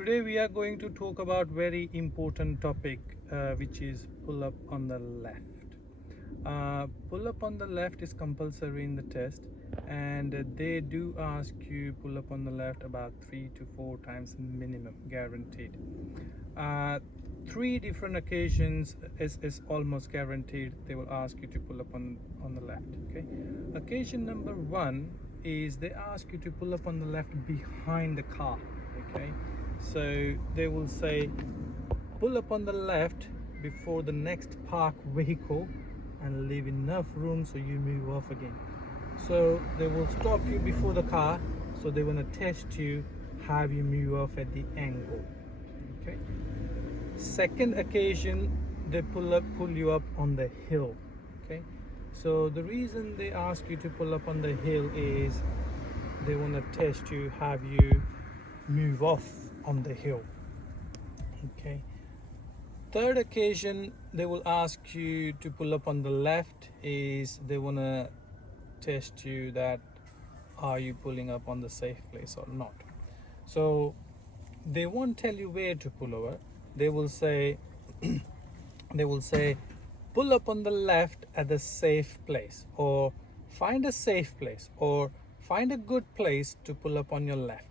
Today we are going to talk about very important topic, which is pull up on the left. Pull up on the left is compulsory in the test, and they do ask you pull up on the left about 3 to 4 times minimum, guaranteed. uh, 3 different occasions is almost guaranteed they will ask you to pull up on the left. Okay, occasion number one is they ask you to pull up on the left behind the car. Okay, so they will say pull up on the left before the next parked vehicle and leave enough room so you move off again. So they will stop you before the car, so they want to test you, have you move off at the angle. Okay, second occasion they pull you up on the hill. Okay, so the reason they ask you to pull up on the hill is they want to test you, have you move off on the hill. Okay, third occasion they will ask you to pull up on the left is they want to test you that are you pulling up on the safe place or not. So they won't tell you where to pull over. They will say they will say pull up on the left at the safe place, or find a safe place, or find a good place to pull up on your left.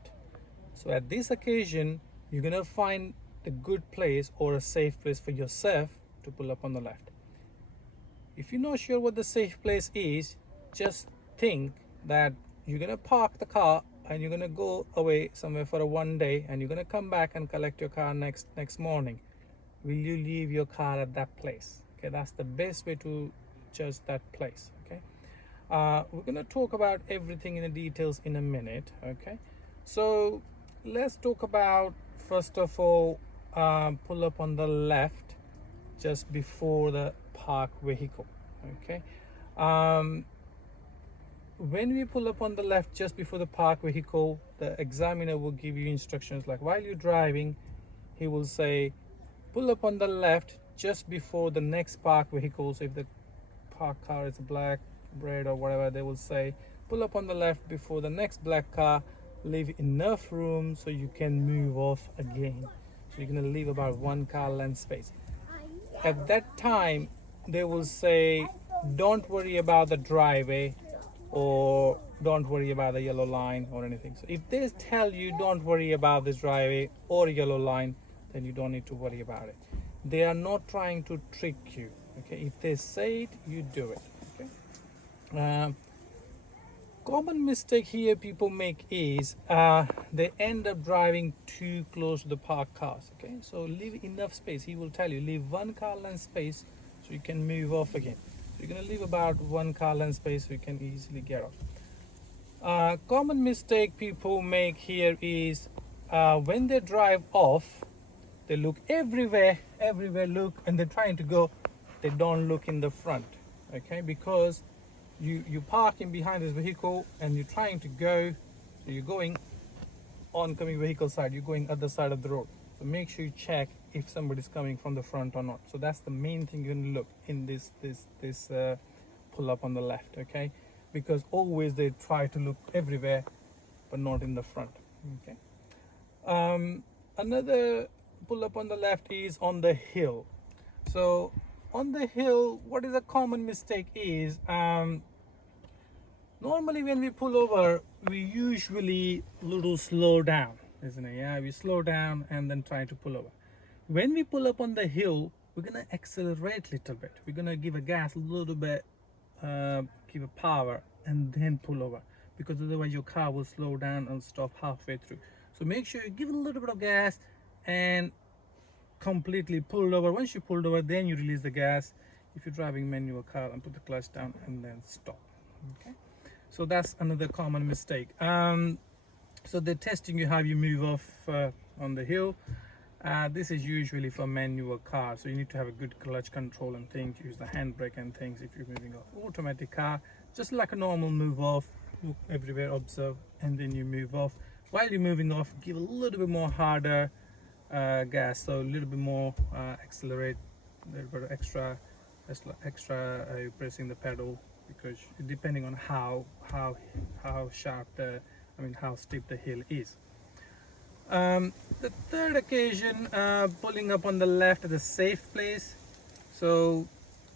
So at this occasion you're gonna find a good place or a safe place for yourself to pull up on the left. If you're not sure what the safe place is, just think that you're gonna park the car and you're gonna go away somewhere for a 1 day, and you're gonna come back and collect your car next morning. Will you leave your car at that place? Okay, that's the best way to judge that place. Okay, we're gonna talk about everything in the details in a minute. Okay, so let's talk about first of all, pull up on the left just before the parked vehicle. Okay, when we pull up on the left just before the parked vehicle, the examiner will give you instructions like while you're driving, he will say pull up on the left just before the next parked vehicle. So if the parked car is black, red, or whatever, they will say pull up on the left before the next black car, leave enough room so you can move off again. So you're going to leave about 1 car length space. At that time they will say don't worry about the driveway, or don't worry about the yellow line or anything. So if they tell you don't worry about this driveway or yellow line, then you don't need to worry about it. They are not trying to trick you. Okay, if they say it, you do it. Okay, common mistake here people make is they end up driving too close to the parked cars. Okay, so leave enough space. He will tell you leave 1 car length space so you can move off again. So you're going to leave about 1 car length space so you can easily get off. Common mistake people make here is when they drive off, they look everywhere look, and they're trying to go, they don't look in the front. Okay, because you parking behind this vehicle and you're trying to go, so you're going oncoming vehicle side, you're going other side of the road. So make sure you check if somebody's coming from the front or not. So that's the main thing you're going to look in this pull up on the left. Okay, because always they try to look everywhere but not in the front. Okay, another pull up on the left is on the hill. So on the hill, what is a common mistake is normally when we pull over, we usually little slow down, isn't it? Yeah, we slow down and then try to pull over. When we pull up on the hill, we're gonna accelerate a little bit. We're gonna give a gas a little bit, give a power, and then pull over, because otherwise your car will slow down and stop halfway through. So make sure you give it a little bit of gas and completely pull over. Once you pulled over, then you release the gas if you're driving manual car, and put the clutch down and then stop. Okay, so that's another common mistake. So they're testing you how you move off on the hill. This is usually for manual cars, so you need to have a good clutch control and things, use the handbrake and things. If you're moving off automatic car, just like a normal move off, look everywhere, observe, and then you move off. While you're moving off, give a little bit more harder gas, so a little bit more accelerate, a little bit extra you're pressing the pedal, because depending on how sharp how steep the hill is. The third occasion, pulling up on the left at a safe place. So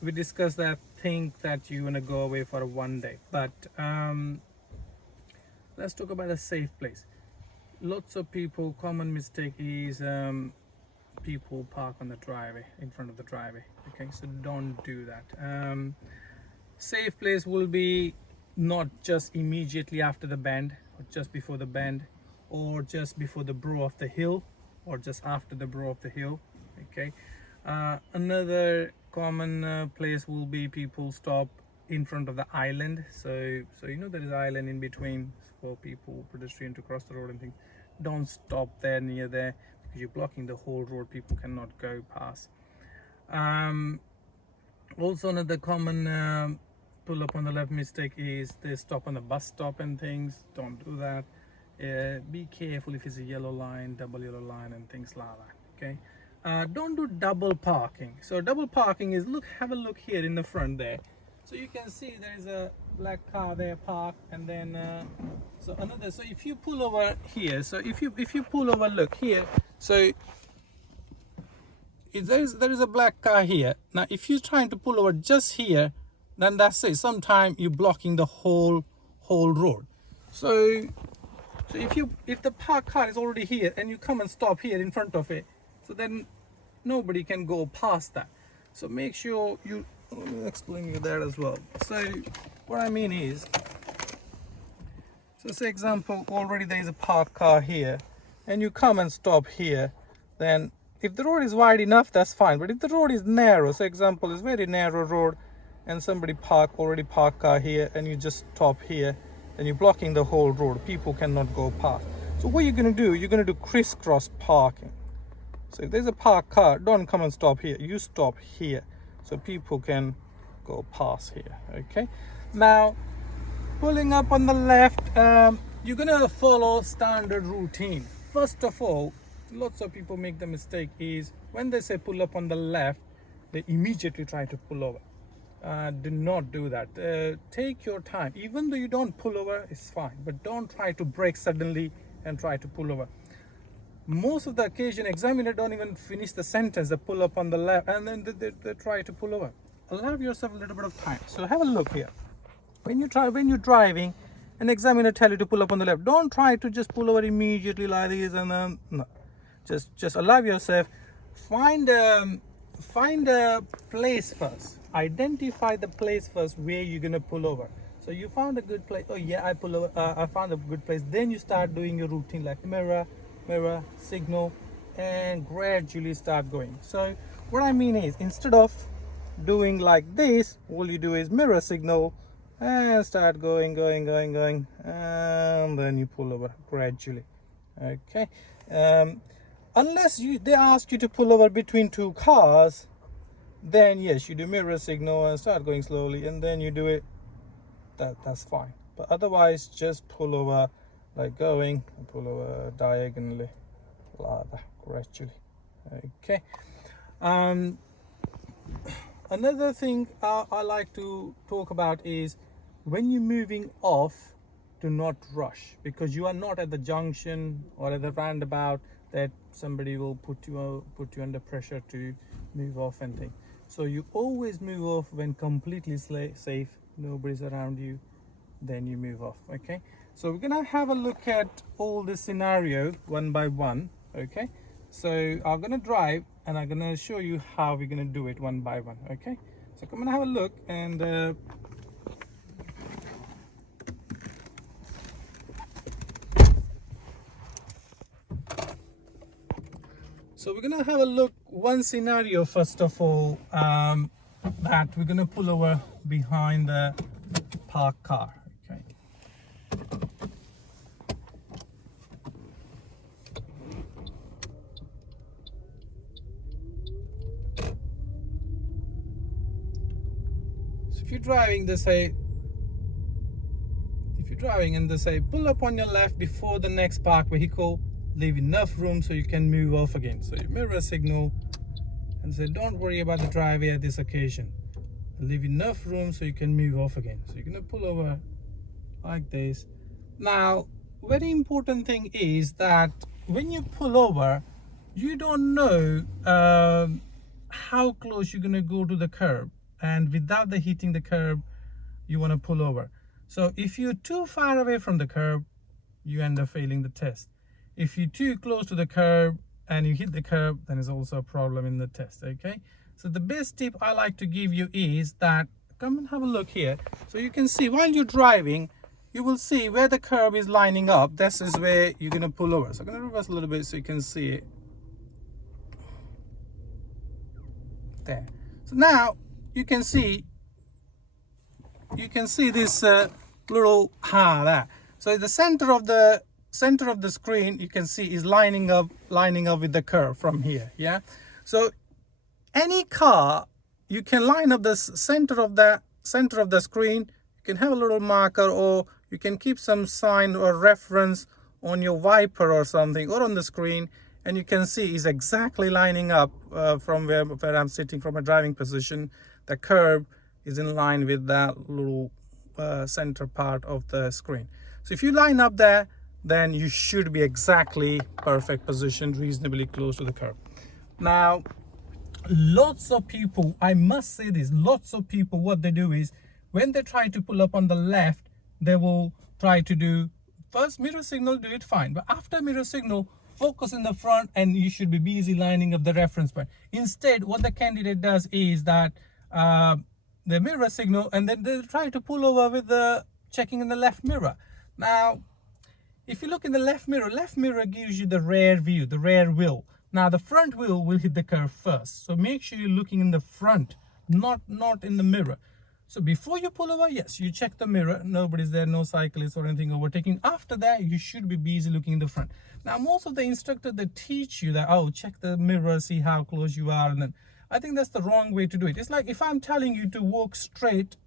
we discussed that, think that you want to go away for one day, but let's talk about a safe place. Lots of people, common mistake is people park on the driveway, in front of the driveway. Okay, so don't do that. Safe place will be not just immediately after the bend, or just before the bend, or just before the brow of the hill, or just after the brow of the hill. Okay, another common place will be people stop in front of the island. So you know there is an island in between for people, pedestrian to cross the road and things. Don't stop there, near there, because you're blocking the whole road. People cannot go past. Also, another common pull up on the left mistake is they stop on the bus stop and things. Don't do that. Be careful if it's a yellow line, double yellow line and things like that. Okay, don't do double parking. So double parking is, look, have a look here in the front there. So you can see there is a black car there parked, and then so another. So if you pull over here, so if you pull over, look here. So if there is a black car here. Now if you're trying to pull over just here, then that's it. Sometimes you're blocking the whole road. So if the parked car is already here and you come and stop here in front of it, so then nobody can go past that. So make sure you, let me explain you that as well. So what I mean is, so say example, already there is a parked car here and you come and stop here, then if the road is wide enough, that's fine. But if the road is narrow, say example is very narrow road and somebody already parked car here and you just stop here, then you're blocking the whole road. People cannot go past. So what you're going to do, you're going to do crisscross parking. So if there's a parked car, don't come and stop here. You stop here so people can go past here. Okay. Now, pulling up on the left, you're going to follow standard routine. First of all, lots of people make the mistake is when they say pull up on the left, they immediately try to pull over. Do not do that. Take your time. Even though you don't pull over, it's fine, but don't try to brake suddenly and try to pull over. Most of the occasion, examiner don't even finish the sentence. They pull up on the left and then they try to pull over. Allow yourself a little bit of time. So have a look here. When you're driving, an examiner tell you to pull up on the left. Don't try to just pull over immediately like this and then no. Just allow yourself. Find a place first. Identify the place first where you're gonna pull over. So you found a good place. Oh yeah, I found a good place. Then you start doing your routine like mirror, signal, and gradually start going. So what I mean is, instead of doing like this, all you do is mirror, signal, and start going, and then you pull over gradually. Okay. Unless they ask you to pull over between two cars, then yes, you do mirror signal and start going slowly, and then you do it. That's fine. But otherwise, just pull over like going, and pull over diagonally, like that, gradually. Okay. Another thing I like to talk about is when you're moving off, do not rush, because you are not at the junction or at the roundabout that somebody will put you under pressure to move off and things. So you always move off when completely safe, nobody's around you, then you move off. Okay, so we're gonna have a look at all the scenario one by one. Okay, so I'm gonna drive and I'm gonna show you how we're gonna do it one by one. Okay, so come and have a look, and so we're gonna have a look one scenario first of all, that we're gonna pull over behind the parked car. Okay. So if you're driving, they say, and they say pull up on your left before the next parked vehicle, leave enough room so you can move off again. So you mirror signal and say don't worry about the driveway at this occasion, leave enough room so you can move off again. So you're gonna pull over like this. Now, very important thing is that when you pull over, you don't know how close you're going to go to the curb, and without the hitting the curb, you want to pull over. So if you're too far away from the curb, you end up failing the test. If you're too close to the curb and you hit the curb, then it's also a problem in the test. Okay, so the best tip I like to give you is that, come and have a look here. So you can see while you're driving, you will see where the curb is lining up. This is where you're going to pull over. So I'm going to reverse a little bit so you can see it there. So now you can see this little there. So the center of the screen, you can see, is lining up with the curve from here. Yeah, so any car, you can line up the center of the screen. You can have a little marker, or you can keep some sign or reference on your wiper or something, or on the screen, and you can see is exactly lining up from where I'm sitting from a driving position. The curve is in line with that little center part of the screen. So if you line up there, then you should be exactly perfect position, reasonably close to the curb. Now, lots of people, I must say this, lots of people, what they do is, when they try to pull up on the left, they will try to do first mirror signal, do it fine, but after mirror signal, focus in the front, and you should be busy lining up the reference point. Instead, what the candidate does is that the mirror signal, and then they try to pull over with the checking in the left mirror. Now, if you look in the left mirror gives you the rear view, the rear wheel. Now the front wheel will hit the curve first, so make sure you're looking in the front, not in the mirror. So before you pull over, yes, you check the mirror, nobody's there, no cyclists or anything overtaking. After that, you should be busy looking in the front. Now most of the instructors, they teach you that, oh, check the mirror, see how close you are, and then I think that's the wrong way to do it. It's like if I'm telling you to walk straight,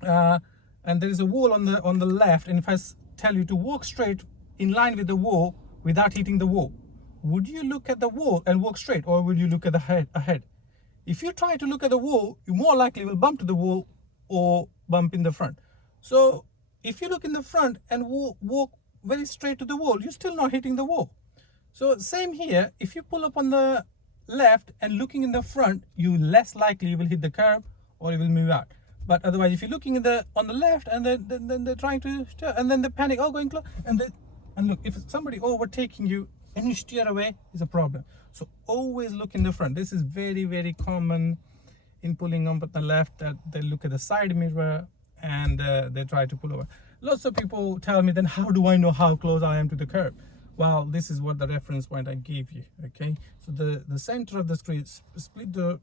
and there is a wall on the left, and if I tell you to walk straight in line with the wall without hitting the wall, would you look at the wall and walk straight, or will you look at the head ahead? If you try to look at the wall, you more likely will bump to the wall or bump in the front. So if you look in the front and walk very straight to the wall, you're still not hitting the wall. So same here, if you pull up on the left and looking in the front, you less likely you will hit the curb or you will move out. But otherwise, if you're looking on the left and then they're trying to steer, and then they panic, oh, going close, and look, if somebody overtaking you and you steer away, is a problem. So always look in the front. This is very, very common in pulling up at the left, that they look at the side mirror and they try to pull over. Lots of people tell me, then how do I know how close I am to the curb? Well, this is what the reference point I gave you. Okay, so the center of the screen, split the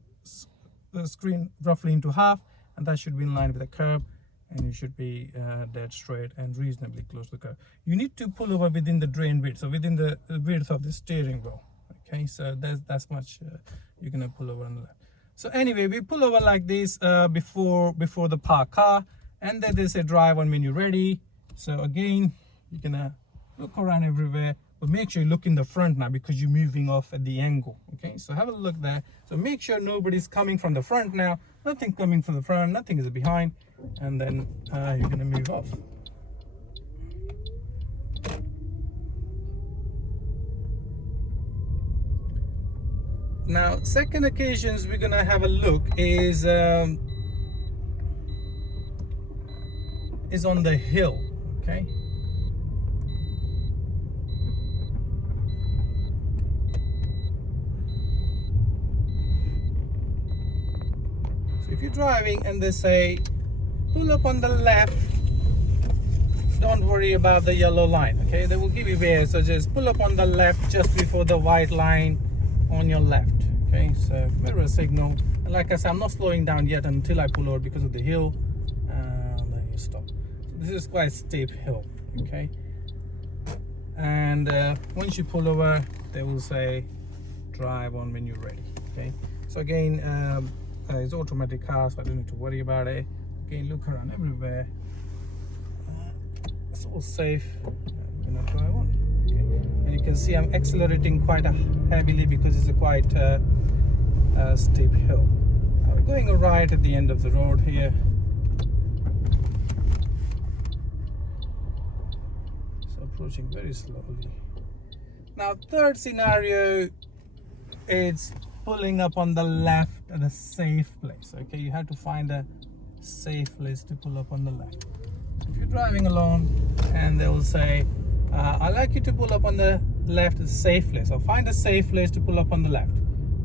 screen roughly into half, and that should be in line with the curb, and you should be dead straight and reasonably close to the curb. You need to pull over within the drain width, so within the width of the steering wheel. Okay, so that's much you're gonna pull over on the left. So anyway, we pull over like this before the parked car, and then they say drive on when you're ready. So again, you're gonna look around everywhere, but make sure you look in the front now, because you're moving off at the angle. Okay, so have a look there. So make sure nobody's coming from the front now, nothing coming from the front, nothing is behind, and then you're gonna move off. Now, second occasions we're gonna have a look is on the hill. Okay, so if you're driving and they say pull up on the left, don't worry about the yellow line. Okay, they will give you where, so just pull up on the left just before the white line on your left. Okay, so mirror signal, and like I said, I'm not slowing down yet until I pull over because of the hill, and then you stop. So this is quite a steep hill. Okay, and once you pull over, they will say drive on when you're ready. Okay, so again, it's automatic car, so I don't need to worry about it. Again, look around everywhere, it's all safe. I'm gonna drive on. Okay. And you can see I'm accelerating quite heavily because it's a quite steep hill. We're going right at the end of the road here. So approaching very slowly. Now, third scenario, it's pulling up on the left at a safe place. Okay, you have to find a safe place to pull up on the left. If you're driving alone and they will say, I'd like you to pull up on the left at a safe place. I'll find a safe place to pull up on the left.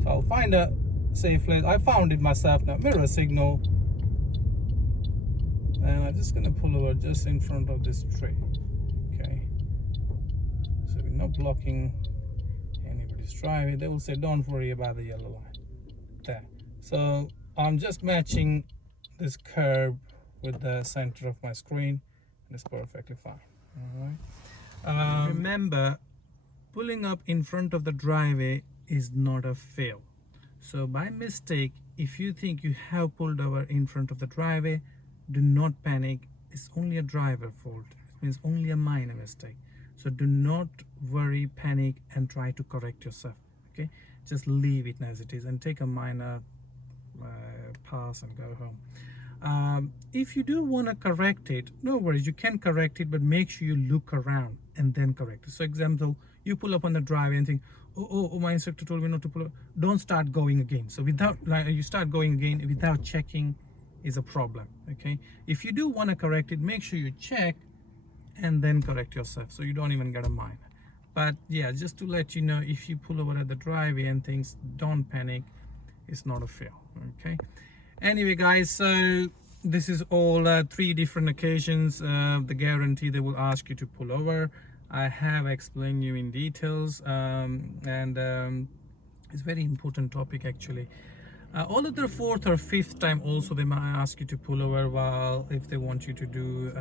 So I'll find a safe place. I found it myself now. Mirror signal. And I'm just gonna pull over just in front of this tree. Okay. So we're not blocking anybody's driveway. They will say, don't worry about the yellow line. There. So I'm just matching this curve with the center of my screen, and it's perfectly fine. All right. Remember, pulling up in front of the driveway is not a fail. So by mistake, if you think you have pulled over in front of the driveway, do not panic. It's only a driver fault. It means only a minor mistake. So do not worry, panic, and try to correct yourself. Okay, just leave it as it is and take a minor pass and go home. If you do want to correct it, no worries, you can correct it, but make sure you look around and then correct it. So example, you pull up on the driveway and think, oh, my instructor told me not to pull up. Don't start going again. So without, like, you start going again without checking is a problem. Okay, if you do want to correct it, make sure you check and then correct yourself, so you don't even get a minor. But yeah, just to let you know, if you pull over at the driveway and things, don't panic. It's not a fail. Okay, anyway guys, so this is all 3 different occasions, the guarantee they will ask you to pull over. I have explained you in details, and it's very important topic actually. All of the 4th or 5th time also they might ask you to pull over, while if they want you to do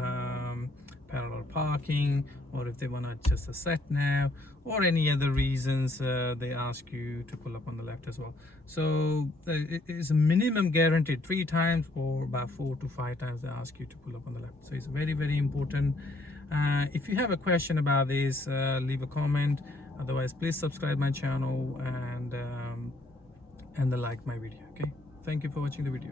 parallel parking, or if they want to adjust the sat nav, or any other reasons, they ask you to pull up on the left as well. So it is a minimum guaranteed 3 times, or about 4 to 5 times they ask you to pull up on the left. So it's very, very important. If you have a question about this, leave a comment. Otherwise, please subscribe my channel and like my video. Okay, thank you for watching the video.